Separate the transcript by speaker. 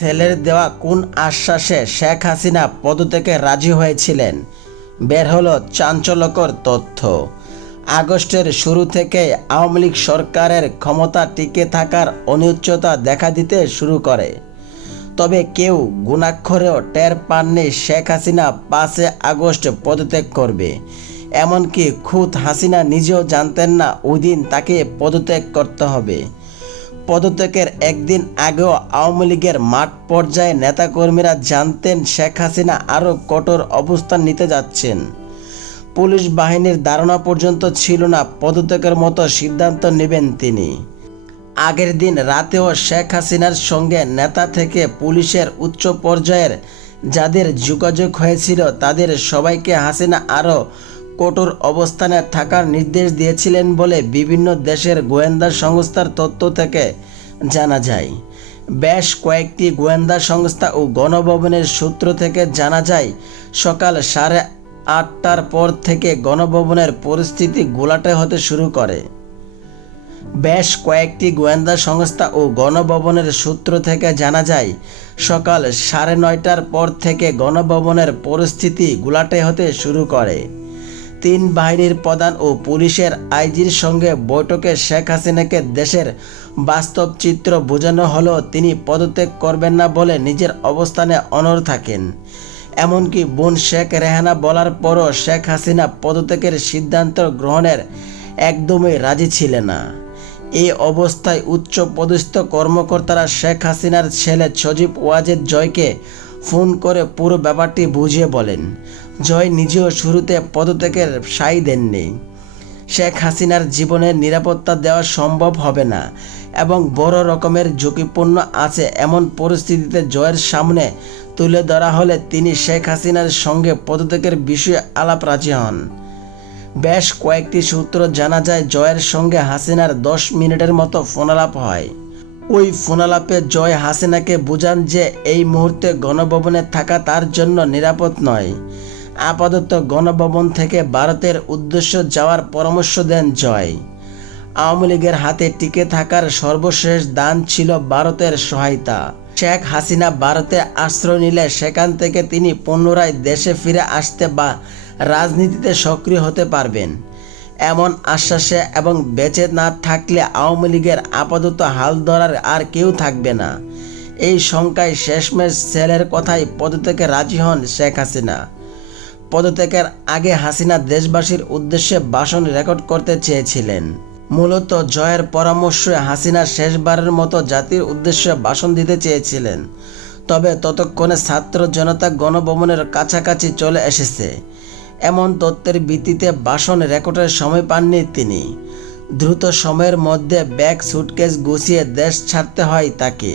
Speaker 1: ছেলের দেওয়া কোন আশ্বাসে শেখ হাসিনা পদত্যাগে রাজি হয়েছিলেন? বের হলো চাঞ্চল্যকর তথ্য। আগস্টের শুরু থেকে আওয়ামী লীগ সরকারের ক্ষমতা টিকে থাকার অনিশ্চয়তা দেখা দিতে শুরু করে। তবে কেউ গুণাক্ষরেও টের পাননি শেখ হাসিনা পাঁচে আগস্ট পদত্যাগ করবে। এমনকি খুদ হাসিনা নিজেও জানতেন না ওই দিন তাকে পদত্যাগ করতে হবে। পদত্যাগের একদিন আগেও আওয়ামী লীগের মাঠ পর্যায়ে নেতাকর্মীরা জানতেন শেখ হাসিনা আরও কঠোর অবস্থান নিতে যাচ্ছেন। পুলিশ বাহিনীর ধারণা পর্যন্ত ছিল না পদত্যাগের মতো সিদ্ধান্ত নেবেন তিনি। আগের দিন রাতেও শেখ হাসিনার সঙ্গে নেতা থেকে পুলিশের উচ্চ পর্যায়ের যাদের যোগাযোগ হয়েছিল তাদের সবাইকে হাসিনা আরও কঠোর অবস্থানে থাকার নির্দেশ দিয়েছিলেন বলে বিভিন্ন দেশের গোয়েন্দা সংস্থার তথ্য থেকে জানা যায়। বেশ কয়েকটি গোয়েন্দা সংস্থা ও গণভবনের সূত্র থেকে জানা যায়, সকাল সাড়ে আটটার পর থেকে গণভবনের পরিস্থিতি গোলাটে হতে শুরু করে। বেশ কয়েকটি গোয়েন্দা সংস্থা ও গণভবনের সূত্র থেকে জানা যায়, সকাল সাড়ে নয়টার পর থেকে গণভবনের পরিস্থিতি গুলাটে হতে শুরু করে। তিন বাহিনীর প্রধান ও পুলিশের আইজির সঙ্গে বৈঠকে শেখ হাসিনাকে দেশের বাস্তব চিত্র বোঝানো হলেও তিনি পদত্যাগ করবেন না বলে নিজের অবস্থানে অনর থাকেন। এমনকি বোন শেখ রেহানা বলার পরও শেখ হাসিনা পদত্যাগের সিদ্ধান্ত গ্রহণের একদমই রাজি ছিলেন না। এই অবস্থায় উচ্চ পদস্থ কর্মকর্তারা শেখ হাসিনার ছেলে সজীব ওয়াজেদ জয়কে ফোন করে পুরো ব্যাপারটি বুঝিয়ে বলেন। জয় নিজেও শুরুতে পদত্যাগের সাই দেননি। শেখ হাসিনার জীবনের নিরাপত্তা দেওয়া সম্ভব হবে না এবং বড় রকমের ঝুঁকিপূর্ণ আছে এমন পরিস্থিতিতে জয়ের সামনে তুলে ধরা হলে তিনি শেখ হাসিনার সঙ্গে পদত্যাগের বিষয়ে আলাপ রাজি হন। বেশ কয়েকটি সূত্র জানা যায়, জয়ের সঙ্গে হাসিনার দশ মিনিটের মতো ফোনালাপ হয়। ওই ফোনালাপে জয় হাসিনাকে বোঝান যে এই মুহূর্তে গণভবনে থাকা তার জন্য নিরাপদ নয়। আপাতত গণভবন থেকে ভারতের উদ্দেশ্য যাওয়ার পরামর্শ দেন জয়। আওয়ামী লীগের হাতে টিকে থাকার সর্বশেষ দান ছিল ভারতের সহায়তা। শেখ হাসিনা ভারতে আশ্রয় নিলে সেখান থেকে তিনি পুনরায় দেশে ফিরে আসতে বা রাজনীতিতে সক্রিয় হতে পারবেন। এমন আশ্বাসে এবং বেঁচে না থাকলে আওয়ামী লীগের আপাতত হাল ধরার আর কেউ থাকবে না। এই শঙ্কায় শেষমেশ সেলের কথাই পদত্যাগে রাজি হন শেখ হাসিনা। পদত্যাগের আগে হাসিনা দেশবাসীর উদ্দেশ্যে ভাষণ রেকর্ড করতে চেয়েছিলেন। মূলত জয়ের পরামর্শে হাসিনা শেষবারের মতো জাতির উদ্দেশ্যে ভাষণ দিতে চেয়েছিলেন। তবে ততক্ষণে ছাত্র জনতা গণভবনের কাছাকাছি চলে এসেছে। এমন তত্ত্বের ভিত্তিতে বাসন রেকর্ডের সময় পাননি তিনি। দ্রুত সময়ের মধ্যে ব্যাগ, সুটকেস গুছিয়ে দেশ ছাড়তে হয় তাকে।